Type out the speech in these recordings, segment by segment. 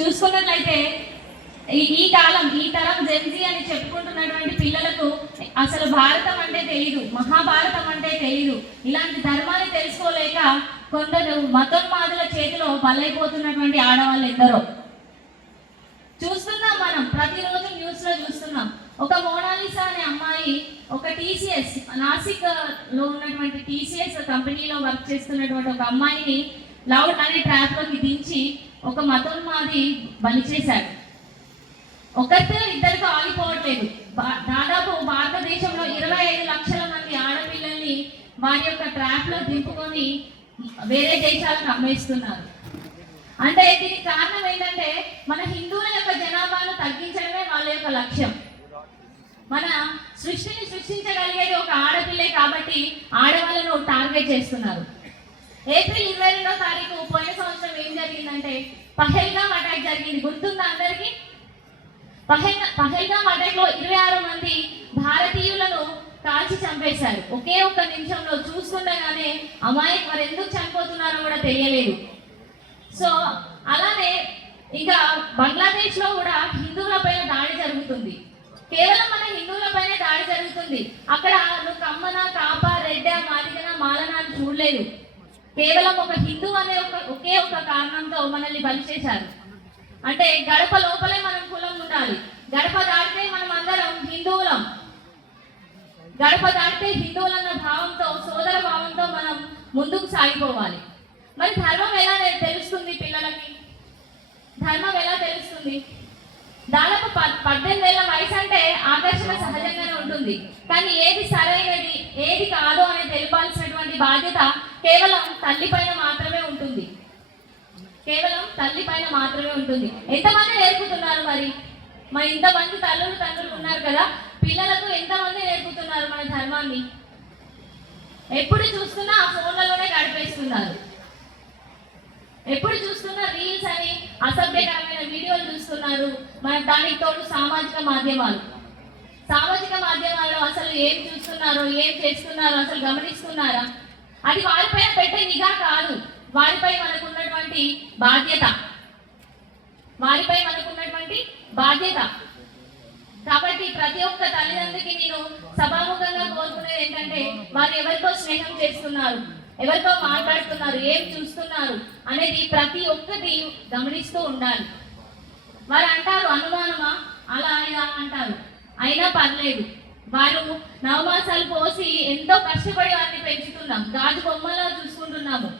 చూసుకున్నట్లయితే ఈ కాలం ఈ తరం జెన్జీ అని చెప్పుకుంటున్నటువంటి పిల్లలకు అసలు భారతం అంటే తెలియదు, మహాభారతం అంటే తెలియదు. ఇలాంటి ధర్మాన్ని తెలుసుకోలేక కొందరు మతోన్మాదుల చేతిలో బలైపోతున్నటువంటి ఆడవాళ్ళు ఎందరో చూస్తున్నాం. మనం ప్రతిరోజు న్యూస్ లో చూస్తున్నాం. ఒక మోనాలిసా అనే అమ్మాయి ఒక టీసీఎస్ నాసిక్ లో ఉన్నటువంటి టీసీఎస్ కంపెనీలో వర్క్ చేస్తున్నటువంటి ఒక అమ్మాయిని లౌడ్ అనే ట్రాప్ లోకి దించి ఒక మతోన్మాది బలి చేశాడు. ఒకరితో ఇద్దరితో ఆగిపోవట్లేదు. దాదాపు భారతదేశంలో 25 లక్షల మంది ఆడపిల్లల్ని వారి యొక్క ట్రాప్ లో దింపుకొని వేరే దేశాలకు అమ్మేస్తున్నారు. అంటే దీనికి కారణం ఏంటంటే మన హిందువుల యొక్క జనాభాను తగ్గించడమే వాళ్ళ యొక్క లక్ష్యం. మన సృష్టిని సృష్టించగలిగేది ఒక ఆడపిల్లే కాబట్టి ఆడవాళ్ళను టార్గెట్ చేస్తున్నారు. ఏప్రిల్ 22వ తారీఖు పోయిన సంవత్సరం ఏం జరిగిందంటే పహల్గామ్ అటాక్ జరిగింది. గుర్తుందా అందరికి? పహల్గామ్ అటాక్ లో 26 మంది భారతీయులను కాల్చి చంపేశారు. ఒకే ఒక్క నిమిషంలో చూస్తుండగానే అమ్మాయి మరి ఎందుకు చనిపోతున్నారో కూడా తెలియలేదు. సో అలానే ఇంకా బంగ్లాదేశ్ లో కూడా హిందువుల పైన దాడి జరుగుతుంది. కేవలం మన హిందువుల పైన దాడి జరుగుతుంది. అక్కడ నువ్వు కమ్మన, కాప, రెడ్డ, మాదిగన, మాలన అని చూడలేదు. కేవలం ఒక హిందూ అనే ఒకే ఒక కారణంతో మనల్ని బలి చేశారు. అంటే గడప లోపలే మనం కులం ఉండాలి. గడప దాటితే మనం అందరం హిందువులం. గడప దాటితే హిందువులన్న భావంతో, సోదర భావంతో మనం ముందుకు సాగిపోవాలి. మరి ధర్మం ఎలా తెలుస్తుంది పిల్లలకి? ధర్మం ఎలా తెలుస్తుంది? దాదాపు 18 ఏళ్ల వయసు అంటే ఆకర్షణ సహజంగానే ఉంటుంది. కానీ ఏది సరైనది ఏది కాదో అని తెలిపాల్సినటువంటి బాధ్యత కేవలం తల్లి పైన మాత్రమే ఉంటుంది. కేవలం తల్లి పైన మాత్రమే ఉంటుంది. ఎంతమంది నేర్పుతున్నారు మరి ఇంతమంది తండ్రులు ఉన్నారు కదా, పిల్లలకు ఎంతమంది నేర్పుతున్నారు మన ధర్మాన్ని? ఎప్పుడు చూస్తున్నా ఆ ఫోన్లలోనే గడిపేస్తున్నారు. ఎప్పుడు చూస్తున్నా రీల్స్ అని అసభ్యకరమైన వీడియోలు చూస్తున్నారు. మన దానికి తోడు సామాజిక మాధ్యమాల్లో అసలు ఏం చూస్తున్నారో, ఏం చేస్తున్నారో అసలు గమనిస్తున్నారా? అది వారిపైన పెట్టే నిఘా కాదు, వారిపై మనకున్నటువంటి బాధ్యత. కాబట్టి ప్రతి ఒక్క తల్లిదండ్రులకి నేను సభాముఖంగా కోరుకునేది ఏంటంటే వారు ఎవరితో స్నేహం చేస్తున్నారు, ఎవరితో మాట్లాడుతున్నారు, ఏం చూస్తున్నారు అనేది ప్రతి ఒక్కటి గమనిస్తూ ఉండాలి. వారు అంటారు అనుమానమా, అలా ఇలా అంటారు, అయినా పర్లేదు. వారు నవమాసాలు పోసి ఎంతో కష్టపడి వారిని పెంచుతున్నాం. గాజు బొమ్మలా చూసుకుంటున్నాము.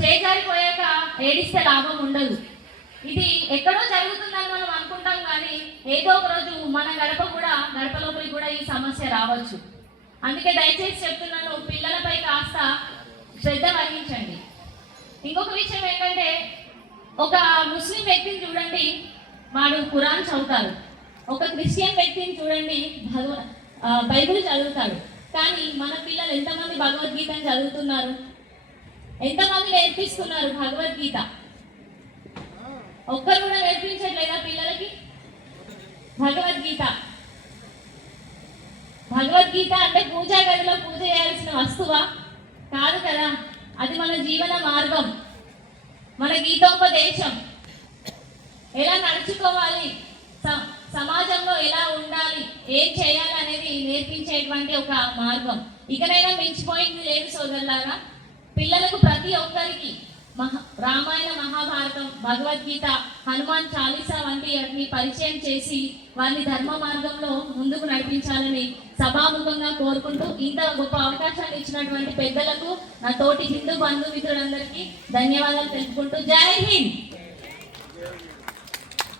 చేజారిపోయాక ఏడిస్తే లాభం ఉండదు. ఇది ఎక్కడో జరుగుతుందని మనం అనుకుంటాం, కానీ ఏదో ఒక రోజు మన గడప లోపలికి కూడా ఈ సమస్య రావచ్చు. అందుకే దయచేసి చెప్తున్నాను, పిల్లలపై కాస్త శ్రద్ధ వహించండి. ఇంకొక విషయం ఏంటంటే, ఒక ముస్లిం వ్యక్తిని చూడండి, వాడు ఖురాన్ చదువుతాడు. ఒక క్రిస్టియన్ వ్యక్తిని చూడండి, బైబిల్ చదువుతాడు. కానీ మన పిల్లలు ఎంతమంది భగవద్గీతను చదువుతున్నారు? ఎంతమంది నేర్పిస్తున్నారు భగవద్గీత? ఒక్కరు కూడా నేర్పించట్లేదా పిల్లలకి భగవద్గీత అంటే పూజా గదిలో పూజ చేయాల్సిన వస్తువా? కాదు కదా. అది మన జీవన మార్గం, మన గీతోపదేశం. ఎలా నడుచుకోవాలి, సమాజంలో ఎలా ఉండాలి, ఏం చేయాలి అనేది నేర్పించేటువంటి ఒక మార్గం. ఇకనైనా మించిపోయింది లేదు సోదరులారా. పిల్లలకు ప్రతి ఒక్కరికి రామాయణ, మహాభారతం, భగవద్గీత, హనుమాన్ చాలీసా వంటి వాటిని పరిచయం చేసి వారిని ధర్మ మార్గంలో ముందుకు నడిపించాలని సభాముఖంగా కోరుకుంటూ, ఇంత గొప్ప అవకాశాన్ని ఇచ్చినటువంటి పెద్దలకు, నా తోటి హిందూ బంధుమిత్రులందరికీ ధన్యవాదాలు తెలుపుకుంటూ జై హింద్.